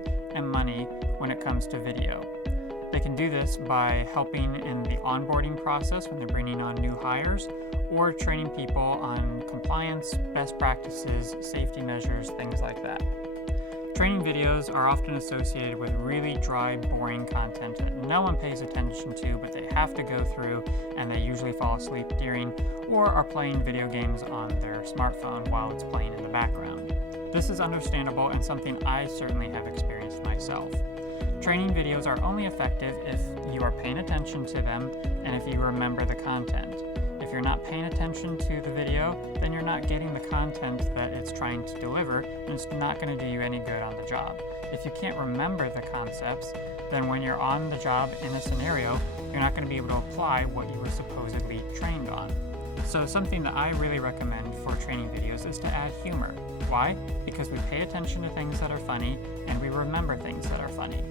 time and money when it comes to video. They can do this by helping in the onboarding process when they're bringing on new hires, or training people on compliance, best practices, safety measures, things like that. Training videos are often associated with really dry, boring content that no one pays attention to, but they have to go through, and they usually fall asleep during, or are playing video games on their smartphone while it's playing in the background. This is understandable and something I certainly have experienced myself. Training videos are only effective if you are paying attention to them and if you remember the content. If you're not paying attention to the video, then you're not getting the content that it's trying to deliver, and it's not going to do you any good on the job. If you can't remember the concepts, then when you're on the job in a scenario, you're not going to be able to apply what you were supposedly trained on. So something that I really recommend for training videos is to add humor. Why? Because we pay attention to things that are funny, and we remember things that are funny.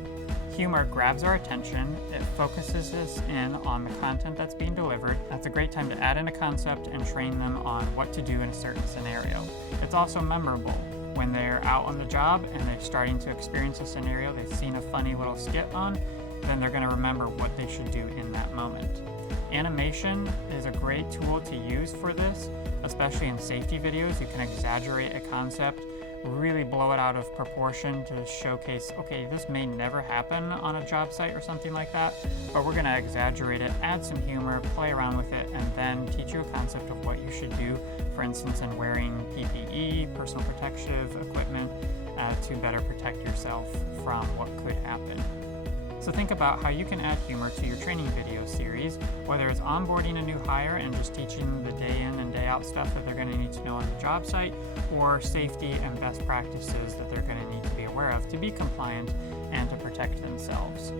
Humor grabs our attention, it focuses us in on the content that's being delivered. That's a great time to add in a concept and train them on what to do in a certain scenario. It's also memorable. When they're out on the job and they're starting to experience a scenario they've seen a funny little skit on, then they're going to remember what they should do in that moment. Animation is a great tool to use for this, especially in safety videos. You can exaggerate a concept, really blow it out of proportion to showcase, okay, this may never happen on a job site or something like that, but we're going to exaggerate it, add some humor, play around with it, and then teach you a concept of what you should do, for instance, in wearing PPE, personal protective equipment, to better protect yourself from what could happen. So think about how you can add humor to your training video series, whether it's onboarding a new hire and just teaching the day in and day out stuff that they're going to need to know on the job site, or safety and best practices that they're going to need to be aware of to be compliant and to protect themselves.